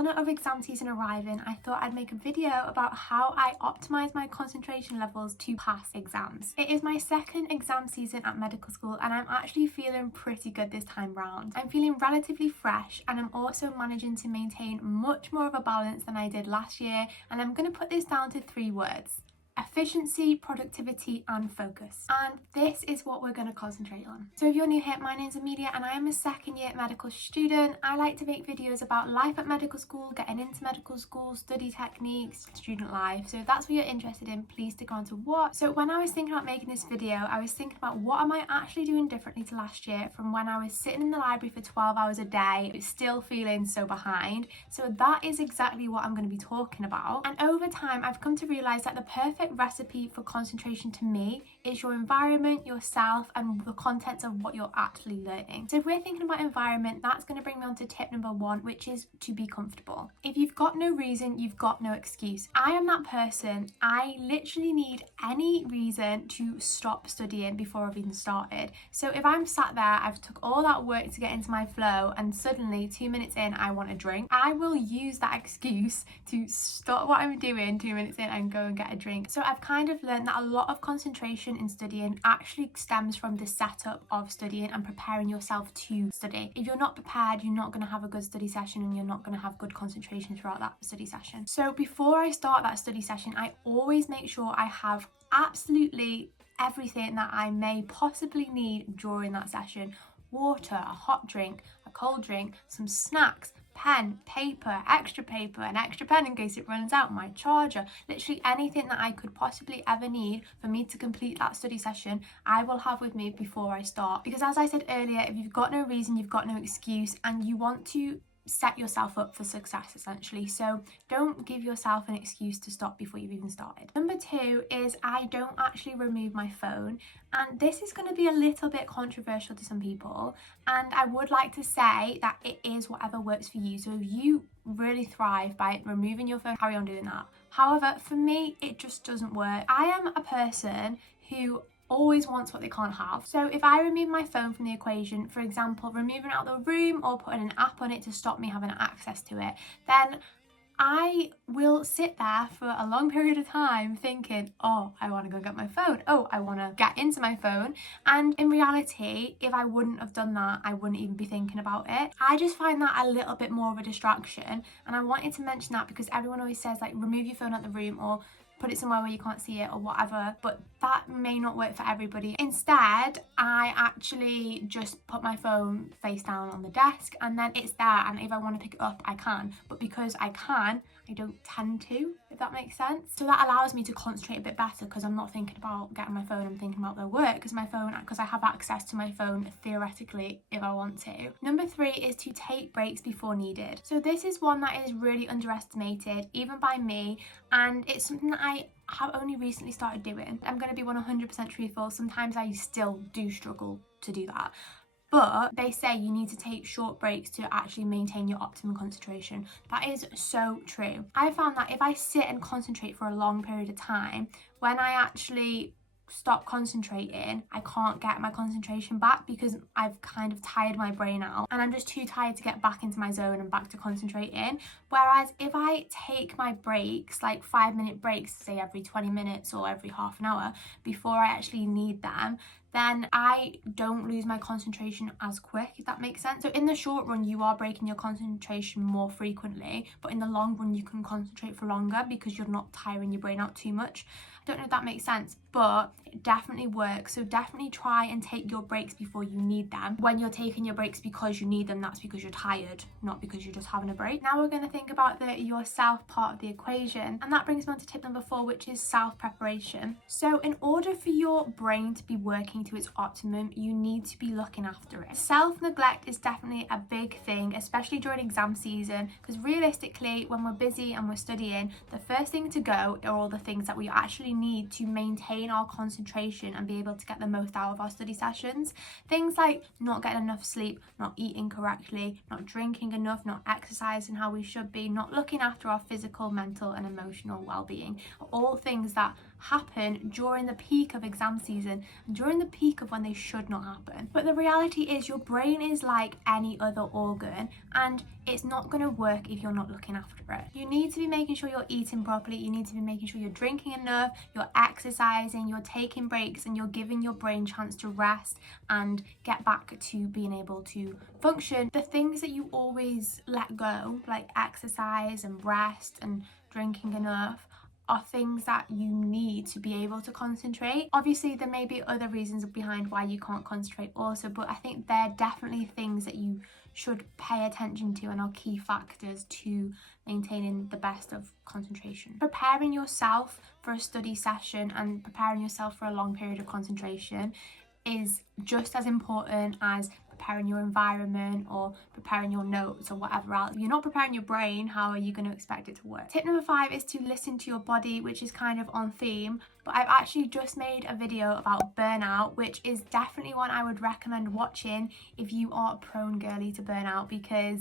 honour of exam season arriving, I thought I'd make a video about how I optimise my concentration levels to pass exams. It is my second exam season at medical school and I'm actually feeling pretty good this time round. I'm feeling relatively fresh and I'm also managing to maintain much more of a balance than I did last year, and I'm going to put this down to 3 words: efficiency, productivity and focus. And this is what we're going to concentrate on. So if you're new here, my name's Amelia and I am a second year medical student. I like to make videos about life at medical school, getting into medical school, study techniques, student life. So if that's what you're interested in, please stick on to watch. So when I was thinking about making this video, I was thinking about what am I actually doing differently to last year from when I was sitting in the library for 12 hours a day, still feeling so behind. So that is exactly what I'm going to be talking about. And over time, I've come to realise that the perfect recipe for concentration to me is your environment, yourself, and the contents of what you're actually learning. So if we're thinking about environment, that's going to bring me on to tip number 1, which is to be comfortable. If you've got no reason, you've got no excuse. I am that person. I literally need any reason to stop studying before I've even started. So if I'm sat there, I've took all that work to get into my flow and suddenly 2 minutes in I want a drink, I will use that excuse to stop what I'm doing 2 minutes in and go and get a drink. So I've kind of learned that a lot of concentration in studying actually stems from the setup of studying and preparing yourself to study. If you're not prepared, you're not going to have a good study session and you're not going to have good concentration throughout that study session. So before I start that study session, I always make sure I have absolutely everything that I may possibly need during that session: water, a hot drink, a cold drink, some snacks, pen, paper, an extra pen in case it runs out, my charger, literally anything that I could possibly ever need for me to complete that study session, I will have with me before I start. Because as I said earlier, if you've got no reason, you've got no excuse, and you want to set yourself up for success essentially. So don't give yourself an excuse to stop before you've even started. Number 2 is I don't actually remove my phone, and this is going to be a little bit controversial to some people, and I would like to say that it is whatever works for you. So if you really thrive by removing your phone, carry on doing that. However, for me it just doesn't work. I am a person who always wants what they can't have. So if I remove my phone from the equation, for example, removing it out of the room or putting an app on it to stop me having access to it, then I will sit there for a long period of time thinking, oh, I want to go get my phone. Oh, I want to get into my phone. And in reality, if I wouldn't have done that, I wouldn't even be thinking about it. I just find that a little bit more of a distraction. And I wanted to mention that because everyone always says, like, remove your phone out the room or put it somewhere where you can't see it or whatever, but that may not work for everybody. Instead, I actually just put my phone face down on the desk and then it's there, and if I want to pick it up, I can. But because I can, I don't tend to, if that makes sense. So that allows me to concentrate a bit better because I'm not thinking about getting my phone, I'm thinking about the work because I have access to my phone theoretically if I want to. Number 3 is to take breaks before needed. So this is one that is really underestimated, even by me, and it's something that I have only recently started doing. I'm going to be 100% truthful, sometimes I still do struggle to do that. But they say you need to take short breaks to actually maintain your optimum concentration. That is so true. I found that if I sit and concentrate for a long period of time, when I actually stop concentrating, I can't get my concentration back because I've kind of tired my brain out and I'm just too tired to get back into my zone and back to concentrating. Whereas if I take my breaks, like 5-minute breaks, say every 20 minutes or every half an hour before I actually need them, then I don't lose my concentration as quick, if that makes sense. So in the short run, you are breaking your concentration more frequently, but in the long run, you can concentrate for longer because you're not tiring your brain out too much. I don't know if that makes sense, but it definitely works. So definitely try and take your breaks before you need them. When you're taking your breaks because you need them, that's because you're tired, not because you're just having a break. Now we're going to think about the yourself part of the equation, and that brings me on to tip number 4, which is self-preparation. So in order for your brain to be working to its optimum, you need to be looking after it. Self-neglect is definitely a big thing, especially during exam season, because realistically, when we're busy and we're studying, the first thing to go are all the things that we actually need to maintain our concentration and be able to get the most out of our study sessions. Things like not getting enough sleep, not eating correctly, not drinking enough, not exercising how we should be, not looking after our physical, mental and emotional well-being, are all things that happen during the peak of exam season and during the peak of when they should not happen. But the reality is your brain is like any other organ, and it's not going to work if you're not looking after it. You need to be making sure you're eating properly, you need to be making sure you're drinking enough, you're exercising, you're taking breaks, and you're giving your brain chance to rest and get back to being able to function. The things that you always let go, like exercise and rest and drinking enough, are things that you need to be able to concentrate. Obviously, there may be other reasons behind why you can't concentrate also, but I think they're definitely things that you should pay attention to and are key factors to maintaining the best of concentration. Preparing yourself for a study session and preparing yourself for a long period of concentration is just as important as preparing your environment or preparing your notes or whatever else. If you're not preparing your brain, how are you going to expect it to work? Tip number 5 is to listen to your body, which is kind of on theme, but I've actually just made a video about burnout, which is definitely one I would recommend watching if you are a prone girly to burnout, because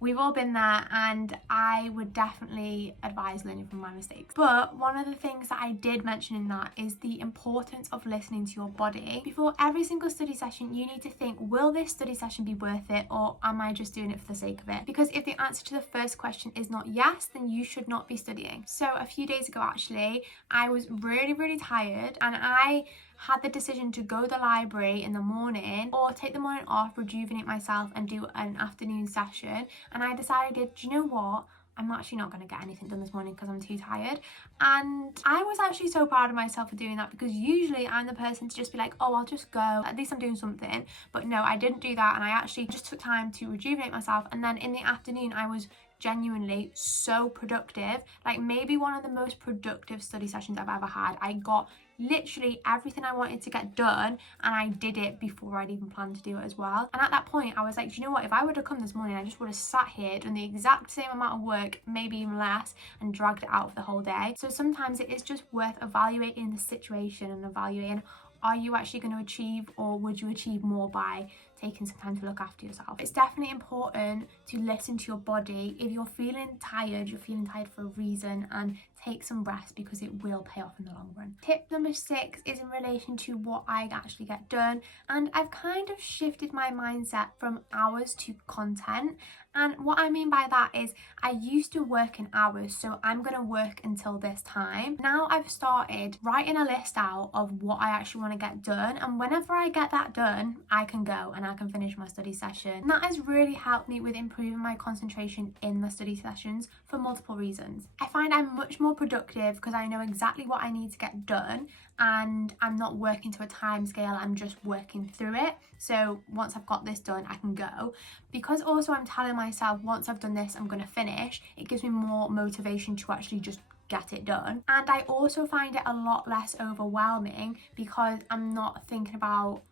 we've all been there, and I would definitely advise learning from my mistakes. But one of the things that I did mention in that is the importance of listening to your body. Before every single study session, you need to think, will this study session be worth it, or am I just doing it for the sake of it? Because if the answer to the first question is not yes, then you should not be studying. So a few days ago, actually, I was really tired, and I had the decision to go to the library in the morning or take the morning off, rejuvenate myself and do an afternoon session. And I decided, do you know what? I'm actually not going to get anything done this morning because I'm too tired. And I was actually so proud of myself for doing that, because usually I'm the person to just be like, oh, I'll just go, at least I'm doing something. But no, I didn't do that, and I actually just took time to rejuvenate myself. And then in the afternoon, I was genuinely so productive, like maybe one of the most productive study sessions I've ever had. I got literally everything I wanted to get done, and I did it before I'd even planned to do it as well. And at that point I was like, do you know what, if I would have come this morning, I just would have sat here, done the exact same amount of work, maybe even less, and dragged it out for the whole day. So sometimes it is just worth evaluating the situation and evaluating, are you actually going to achieve, or would you achieve more by taking some time to look after yourself? It's definitely important to listen to your body. If you're feeling tired, you're feeling tired for a reason, and take some rest, because it will pay off in the long run. Tip number 6 is in relation to what I actually get done, and I've kind of shifted my mindset from hours to content. And what I mean by that is, I used to work in hours, so I'm going to work until this time. Now I've started writing a list out of what I actually want to get done, and whenever I get that done, I can go and I can finish my study session. And that has really helped me with improving my concentration in the study sessions for multiple reasons. I find I'm much more productive because I know exactly what I need to get done, and I'm not working to a time scale, I'm just working through it. So once I've got this done, I can go. Because also I'm telling myself, once I've done this, I'm going to finish, it gives me more motivation to actually just get it done. And I also find it a lot less overwhelming, because I'm not thinking about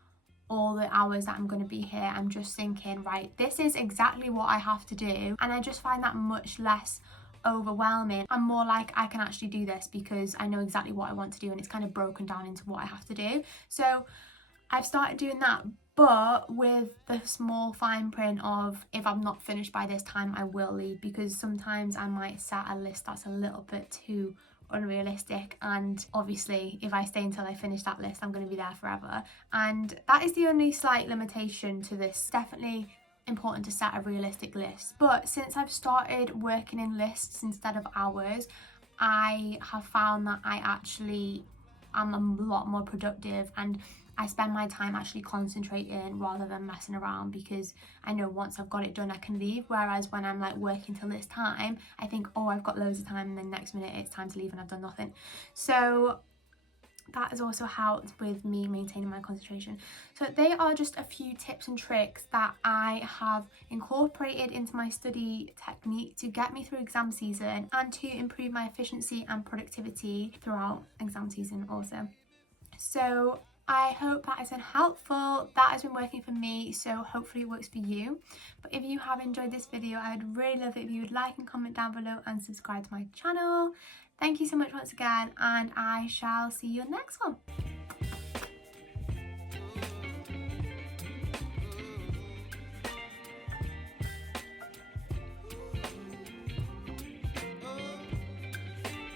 all the hours that I'm going to be here. I'm just thinking, right, this is exactly what I have to do, and I just find that much less overwhelming. I'm more like, I can actually do this because I know exactly what I want to do, and it's kind of broken down into what I have to do. So I've started doing that, but with the small fine print of, if I'm not finished by this time, I will leave, because sometimes I might set a list that's a little bit too unrealistic, and obviously if I stay until I finish that list, I'm going to be there forever. And that is the only slight limitation to this. Definitely important to set a realistic list, but since I've started working in lists instead of hours, I have found that I actually am a lot more productive, and I spend my time actually concentrating rather than messing around, because I know once I've got it done I can leave. Whereas when I'm like working till this time, I think, oh, I've got loads of time, and then next minute it's time to leave and I've done nothing. So that has also helped with me maintaining my concentration. So they are just a few tips and tricks that I have incorporated into my study technique to get me through exam season and to improve my efficiency and productivity throughout exam season also. So I hope that has been helpful. That has been working for me, so hopefully it works for you. But if you have enjoyed this video, I would really love it if you would like and comment down below and subscribe to my channel. Thank you so much once again, and I shall see you in the next one.